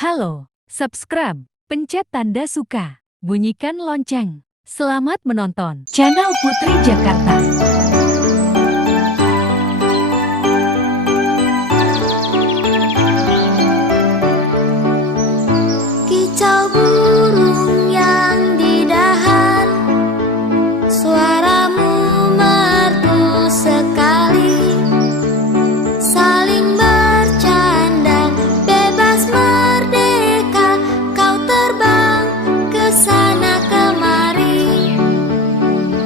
Halo, subscribe, pencet tanda suka, bunyikan lonceng. Selamat menonton channel Putri Jakarta. Kicau burung yang di dahan, suaramu merdu sekali. Saling bercanda, bebas merdeka, kau terbang ke sana kemari.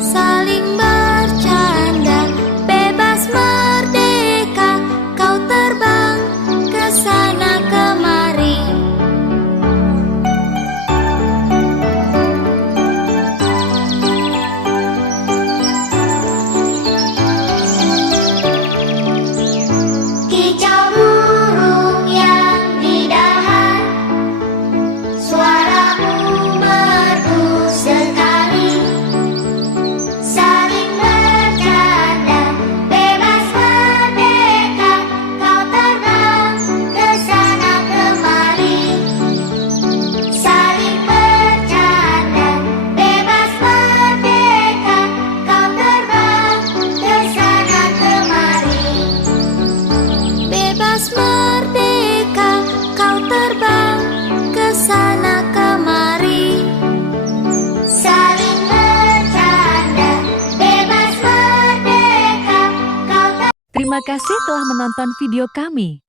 Saling bercanda, bebas merdeka, kau terbang ke sana kemari. Kicau burung yang di dahan, suaramu merdu sekali. Saling bercanda, bebas merdeka, kau terbang ke sana kemari. Saling bercanda, bebas merdeka, kau terbang ke sana kemari. Bebas merdeka, kau terbang ke sana kemari. Saling bercanda, bebas merdeka, kau Terima kasih telah menonton video kami.